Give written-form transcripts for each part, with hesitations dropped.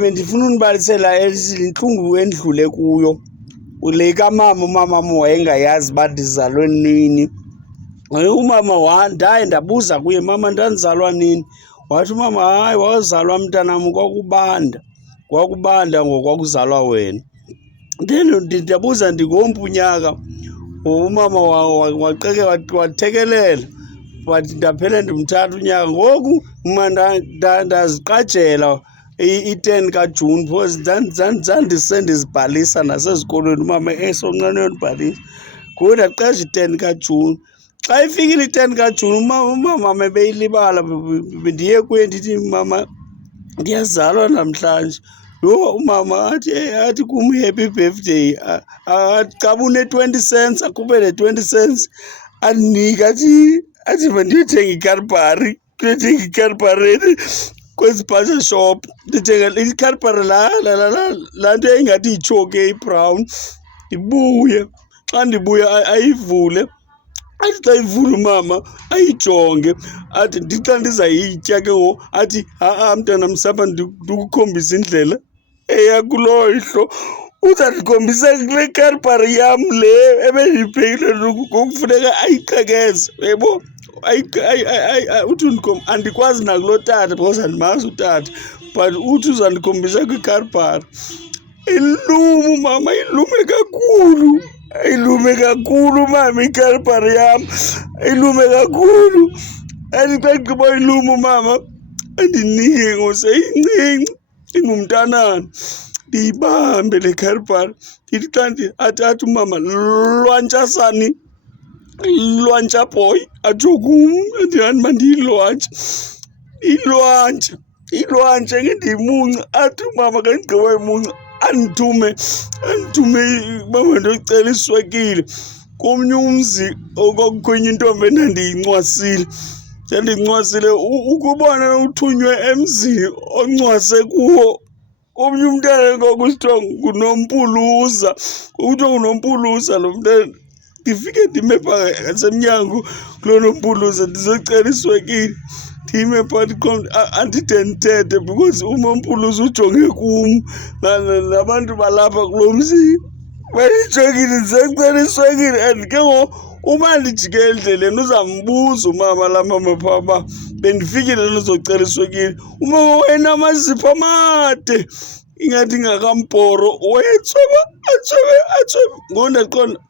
Bendifuna unibalisela intlungu endlule kuyo. Le kamama, umama wayengayazi uba ndizalwe nini. Umama ndaye ndabuza kuye, mama ndandizalwa nini? Wathi umama, hayi, wazalwa mntanam kwakubanda ngokwakuzalwa wena. Then ndabuza ndingompu unyaka, umama waqeke wathekelela, wathi ndaphela ndimthatha unyaka. Ngoku mna ndaziqajela i-10 kaJuni because ndisendizibhalisa nasezikolweni, umama esonqena uyondibhalisa. Ngoku ndaqesha i-10 kaJuni. Xa ifikile i-10 kaJuni umama ebeyilibala, bendiye kuye ndithi, mama ndiyazalwa namhlanje. Yho, umama athi kum happy birthday. Xa une-20 cents akhuphe le 20 cents andinike, athi mandiyothenga iCadbury, ndiyothenga iCadbury kwezi butcher shop. Ndithenga iCadbury laa nto ingathi yitshoki eyibrown. Ndibuye, xa ndibuya ayivule, athi xa ivula umama ayijonge, athi ndithi xa ndizayitya ke ngoku athi, ha-a mntanam, sapha ndikukhombisa indlela eya kulohlo. Uzandikhombisa kule Cadbury yam le ebendiyiphekile, ngokufuneka ayiqhekeze, uyayibona. Uthi andikwazi nakuloo tata because andimazi utata, but uthi uzandikhombisa kwiCadbury. Ilume umama, ilume kakhulu. Ayilume kakhulu mama iCadbury yam, ayilume kakhulu. Athi xa gqiba iluma umama andinike ngoseyincinci, ingumntanana, ndiyibambe le Cadbury. Ndithi xa athi umama, lwantshasani, lwantsa boy, atsho kum, andihani mandiyilwantshe, ilwantshe ke ndiyimunce. Athi umama xa ndigqiba yimunca andithume mama ndiyocela iswekile komnye umzi okukho enye intombi endandiyincwasile. Ukubona uthunywe emzini oncwase kuwo omnye umntana kwakusithiwa nguNompuluza. Kuthiwa nguNompuluza lo mntana. Ndifike ndime phaa ngasemnyango kulo Nompuluza ndizocela iswekile. Ndime phaa andide ndithethe because uNompuluza ujonge kum nabantu balapha kulo mzi. Bandijongile ndisacela iswekile and ke ngoku uba ndijike endleleni uzambuza umama, laa mama phaa uba bendifikile ndizocela iswekile. Umama wayenamazipho amade ingathi ingakamporo, wayetshweba atshwebe. Ngoku ndaqonda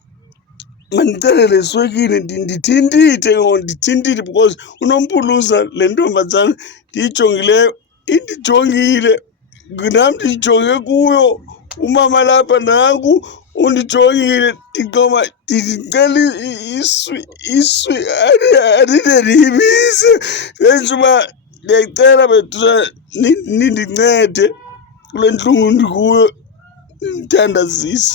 mandicele le swekile ndithintithe because uNompuluza le ntombazana ndiyijongileyo indijongile, nam ndijonge kuyo. Umama lapha naku undijongile, ndicela iswi andide ndiyimise. Ndenje uba ndiyayicela bethuna nindincede kule ntlungu ndikuyo, ndithandazise.